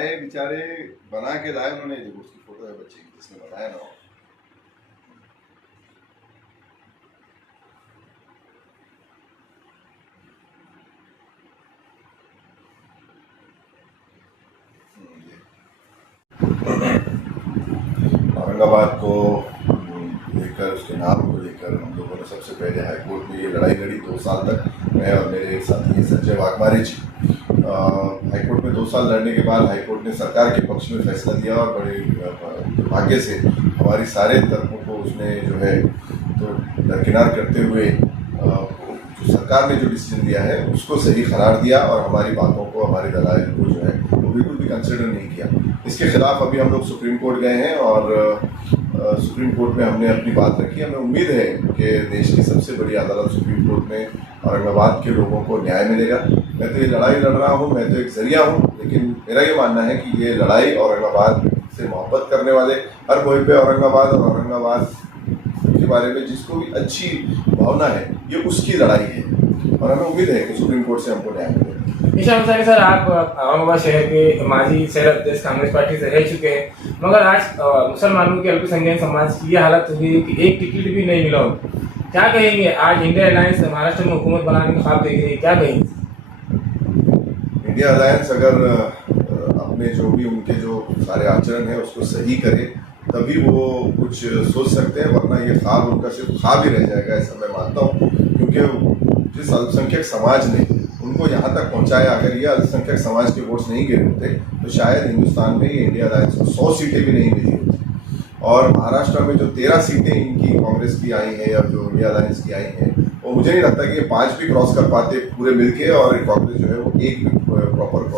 आए बेचारे, बना के लाए उन्होंने। देखो उसकी फोटो है बच्चे की जिसने बनाया ना। औरंगाबाद को लेकर, उसके नाम को लेकर हम लोगों ने सबसे पहले हाईकोर्ट में ये लड़ाई लड़ी 2 साल तक, मैं और मेरे एक साथी संजय वाघमारे जी। हाईकोर्ट में 2 साल लड़ने के बाद हाईकोर्ट ने सरकार के पक्ष में फैसला दिया और बड़े दुर्भाग्य से हमारी सारे तर्कों को उसने जो है तो दरकिनार करते हुए जो सरकार ने जो डिसीजन दिया है उसको सही करार दिया और हमारी बातों को, हमारे दलाल को जो है वो बिल्कुल भी कंसिडर नहीं किया। इसके खिलाफ अभी हम लोग सुप्रीम कोर्ट गए हैं और सुप्रीम कोर्ट में हमने अपनी बात रखी। हमें उम्मीद है कि देश की सबसे बड़ी अदालत सुप्रीम कोर्ट में औरंगाबाद के लोगों को न्याय मिलेगा। मैं तो ये लड़ाई लड़ रहा हूँ, मैं तो एक जरिया हूँ, लेकिन मेरा ये मानना है कि ये लड़ाई औरंगाबाद से मोहब्बत करने वाले, हर कोई पे औरंगाबाद और औरंगाबाद के बारे में जिसको भी अच्छी भावना है, ये उसकी लड़ाई है और हमें उम्मीद है कि सुप्रीम कोर्ट से हमको न्याय मिलेगा। ईशा अंसारी सर, आप औरंगाबाद शहर के माजी शहर अध्यक्ष कांग्रेस पार्टी से रह चुके हैं, मगर आज मुसलमानों के अल्पसंख्यक समाज की यह हालत हुई है कि एक टिकट भी नहीं मिला उनको। क्या कहेंगे? आज इंडिया अलायंस महाराष्ट्र में हुकूमत बनाने का ख्वाब देख रही है, क्या कहेंगे? इंडिया अलायंस अगर अपने जो भी उनके जो सारे आचरण है उसको सही करे तभी वो कुछ सोच सकते हैं, वरना ये ख्वाब उनका सिर्फ ख्वाब ही रह जाएगा, ऐसा मैं मानता हूँ। क्योंकि जिस अल्पसंख्यक समाज ने उनको यहाँ तक पहुँचाया, अगर ये अल्पसंख्यक समाज के वोट्स नहीं गिरे होते तो शायद हिंदुस्तान में ये इंडिया अलायंस को 100 सीटें भी नहीं मिली होती। और महाराष्ट्र में जो 13 सीटें इनकी कांग्रेस की आई हैं या जो इंडिया अलायंस की आई हैं, वो मुझे नहीं लगता कि ये 5 भी क्रॉस कर पाते पूरे मिलके, और कांग्रेस जो है वो एक भी प्रॉपर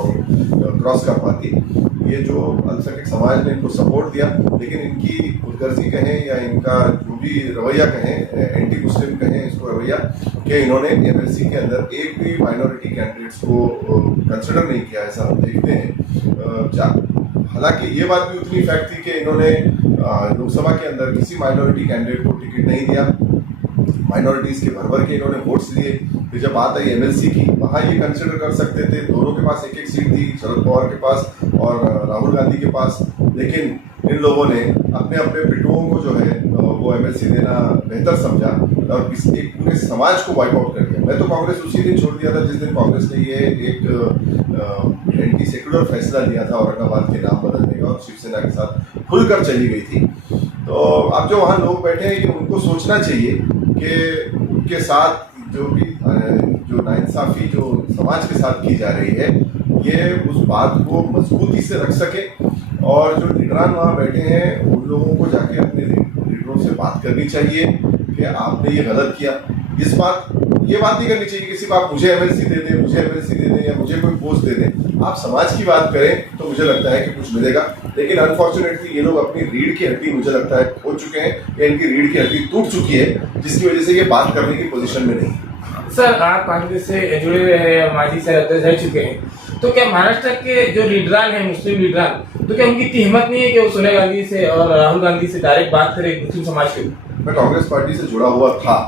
क्रॉस कर पाती। ये जो अल्पसंख्यक समाज ने इनको सपोर्ट दिया, लेकिन इनकी खुदगर्जी कहें या इनका जो भी रवैया कहें, एंटी मुस्लिम कहें इसको रवैया, कि इन्होंने एमएलसी के अंदर एक भी माइनॉरिटी कैंडिडेट्स को कंसिडर नहीं किया, ऐसा हम देखते हैं। हालांकि ये बात भी उतनी फैक्ट थी कि इन्होंने लोकसभा के अंदर किसी माइनॉरिटी कैंडिडेट को टिकट नहीं दिया, माइनॉरिटीज के भर के इन्होंने वोट्स लिए। फिर जब बात आई एमएलसी की, वहाँ ये कंसिडर कर सकते थे, दोनों के पास एक एक सीट थी, शरद पवार के पास और राहुल गांधी के पास, लेकिन इन लोगों ने अपने अपने पिटुओं को जो है वो एमएलसी देना बेहतर समझा और एक पूरे समाज को वाइप आउट कर दिया। मैं तो कांग्रेस उसी दिन छोड़ दिया था जिस दिन कांग्रेस ने ये एक एंटी सेक्युलर फैसला लिया था औरंगाबाद के नाम बदलने का और शिवसेना के साथ खुलकर चली गई थी। तो अब जो वहाँ लोग बैठे हैं, ये उनको सोचना चाहिए कि उनके साथ जो नाइंसाफी जो समाज के साथ की जा रही है, ये उस बात को मजबूती से रख सके। और जो लीडरान वहाँ बैठे हैं, उन लोगों को जाके अपने लीडरों से बात करनी चाहिए कि आपने ये गलत किया। ये बात नहीं करनी चाहिए किसी को आप मुझे एमएलसी दे दें, मुझे एमएलसी दे दें या मुझे कोई पोस्ट दे दें। आप समाज की बात करें तो मुझे लगता है कि कुछ मिलेगा, लेकिन अनफॉर्चुनेटली ये लोग अपनी रीढ़ की हड्डी मुझे लगता है खो चुके हैं, या इनकी रीढ़ की हड्डी टूट चुकी है, जिसकी वजह से ये बात करने की पोजीशन में नहीं। सर, आप कांग्रेस से जुड़े हुए हैं, माजी शहर अध्यक्ष रह चुके हैं, तो क्या महाराष्ट्र के जो लीडरान हैं, मुस्लिम लीडरान, तो क्या उनकी इतनी हिम्मत नहीं है कि वो सोनिया गांधी से और राहुल गांधी से डायरेक्ट बात करें मुस्लिम समाज के? मैं कांग्रेस पार्टी से जुड़ा हुआ था,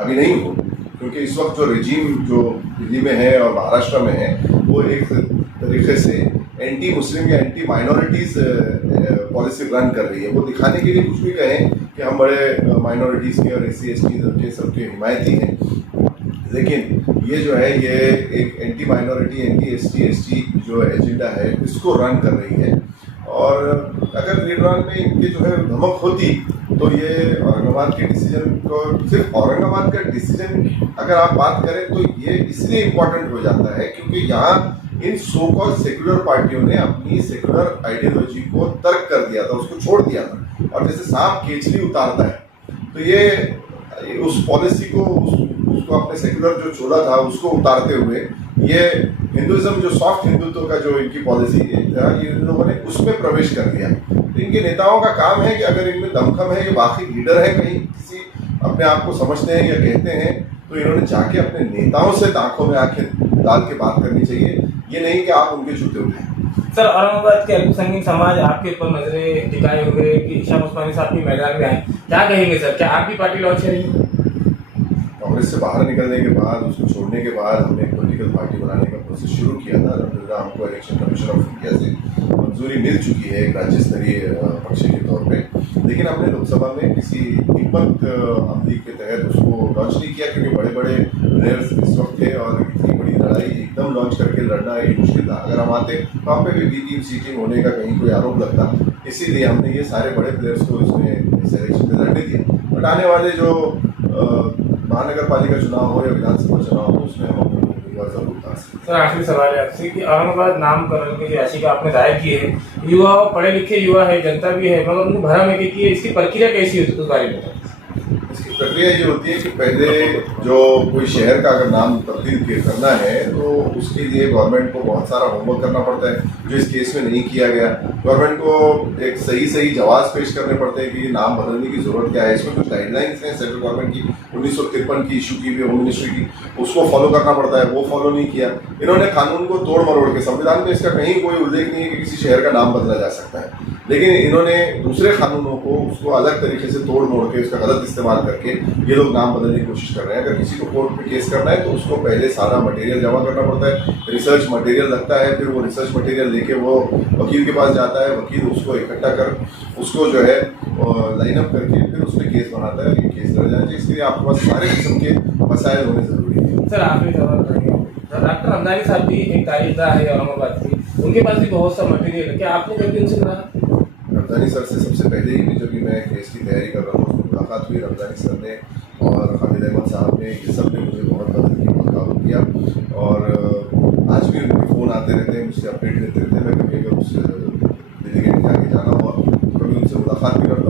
अभी नहीं हूँ, क्योंकि इस वक्त जो रेजीम जो दिल्ली में है और महाराष्ट्र में है, वो एक तरीके से एंटी मुस्लिम या एंटी माइनॉरिटीज पॉलिसी रन कर रही है। वो दिखाने के लिए कुछ भी कहें कि हम बड़े माइनॉरिटीज के और SC ST के सबके हिमायती हैं, लेकिन ये जो है ये एक anti minority, anti SC ST जो एजेंडा है, इसको रन कर रही है। और अगर लीडरान में इनके जो है धमक होती तो ये औरंगाबाद के डिसीजन को, सिर्फ औरंगाबाद का डिसीजन अगर आप बात करें तो ये इसलिए इम्पोर्टेंट हो जाता है क्योंकि यहाँ इन सो कॉल्ड सेक्युलर पार्टियों ने अपनी सेक्युलर आइडियोलॉजी को तर्क कर दिया था, उसको छोड़ दिया था। और जैसे सांप केचली उतारता है, तो ये उस पॉलिसी को उसको अपने सेक्युलर जो चोला था उसको उतारते हुए ये हिंदुइज्म, जो सॉफ्ट हिंदुत्व का जो इनकी पॉलिसी था, ये इन लोगों ने उसमें प्रवेश कर दिया। तो इनके नेताओं का काम है कि अगर इनमें दमखम है, ये बाकी लीडर है, कहीं किसी अपने आप को समझते हैं या कहते हैं, तो इन्होंने जाके अपने नेताओं से आंखों में आंखें डाल के बात करनी चाहिए, ये नहीं कि आप उनके जूते उठाएं। सर, औरंगाबाद के अल्पसंख्यक समाज आपके ऊपर नजरें टिकाए हुए कि ईशा मुस्मानी साहब भी मैदान में आए, क्या कहेंगे सर? क्या आप भी पार्टी लॉन्च करेंगे? कांग्रेस से बाहर निकलने के बाद, उसको छोड़ने के बाद हमने एक पॉलिटिकल पार्टी बनाने का प्रोसेस शुरू किया था। अलहमदिल्ला हमको इलेक्शन कमीशन ऑफ इंडिया से मंजूरी मिल चुकी है एक राज्य स्तरीय पक्ष के तौर पे, लेकिन हमने लोकसभा में किसी हिकमत अमली के तहत उसको लॉन्च नहीं किया, क्योंकि बड़े बड़े प्लेयर्स इस वक्त थे और इतनी बड़ी लड़ाई एकदम लॉन्च करके लड़ना एक मुश्किल था। अगर हम आते तो हम पे भी बी टीम सी टीम होने का कहीं कोई आरोप लगता, इसीलिए हमने ये सारे बड़े प्लेयर्स को इसमें इस इलेक्शन में लड़ने दिया। बट आने वाले जो महानगर पालिका चुनाव हो या विधानसभा चुनाव हो, उसमें हम उम्मीदवार जरूर उतार सकते हैं। सर आखिरी सवाल है आपसे कि औरंगाबाद नामकरण की जो याचिका आपने दायर की है, युवा पढ़े लिखे युवा है, जनता भी है, मगर उनको भ्रम है कि इसकी प्रक्रिया कैसी होती है, उस बारे में बताएं। इसकी प्रक्रिया ये होती है कि पहले जो कोई शहर का अगर नाम तब्दील करना है तो उसके लिए गवर्नमेंट को बहुत सारा होमवर्क करना पड़ता है, जो इस केस में नहीं किया गया। गवर्नमेंट को एक सही जवाब पेश करने पड़ते हैं कि नाम बदलने की जरूरत क्या है। इसमें कुछ गाइडलाइंस हैं सेंट्रल गवर्नमेंट की 1953 की इशू की हुई होम मिनिस्ट्री की, उसको फॉलो करना पड़ता है, वो फॉलो नहीं किया। इन्होंने कानून को तोड़ मरोड़ के, संविधान में इसका कहीं कोई उल्लेख नहीं है कि किसी शहर का नाम बदला जा सकता है, लेकिन इन्होंने दूसरे कानूनों को उसको अलग तरीके से तोड़ मोड़ के उसका गलत इस्तेमाल करके ये लोग नाम बदलने की कोशिश कर रहे हैं। अगर किसी को कोर्ट में केस करना है तो उसको पहले सारा मटेरियल जमा करना पड़ता है, रिसर्च मटेरियल लगता है, फिर वो रिसर्च मटेरियल लेके वो वकील के पास जाता है, वकील उसको इकट्ठा कर उसको जो है लाइनअप करके फिर उसमें केस बनाता है, ये केस लड़ जाना चाहिए। इसलिए आपके पास सारे किस्म के मसाइल होने जरूरी है। सर आखिरी सवाल करेंगे, डॉक्टर हमदानी साहब भी एक तारीखदार है औरंगाबाद की, उनके पास भी बहुत सा मटेरियल है, क्या आपने कभी उनसे कहा? रमजानी सर से सबसे पहले ही जब मैं केस की तैयारी कर रहा हूँ उसमें मुलाकात हुई। रमजानी सर ने और खालिद अहमद साहब ने, ये सब ने मुझे बहुत मदद की, बहुत काम किया, और आज भी उनके फ़ोन आते रहते हैं, मुझसे अपडेट लेते रहते हैं। मैं कभी अगर उस दिल्ली के आगे जाना हुआ तो कभी उनसे मुलाकात भी करता हूँ।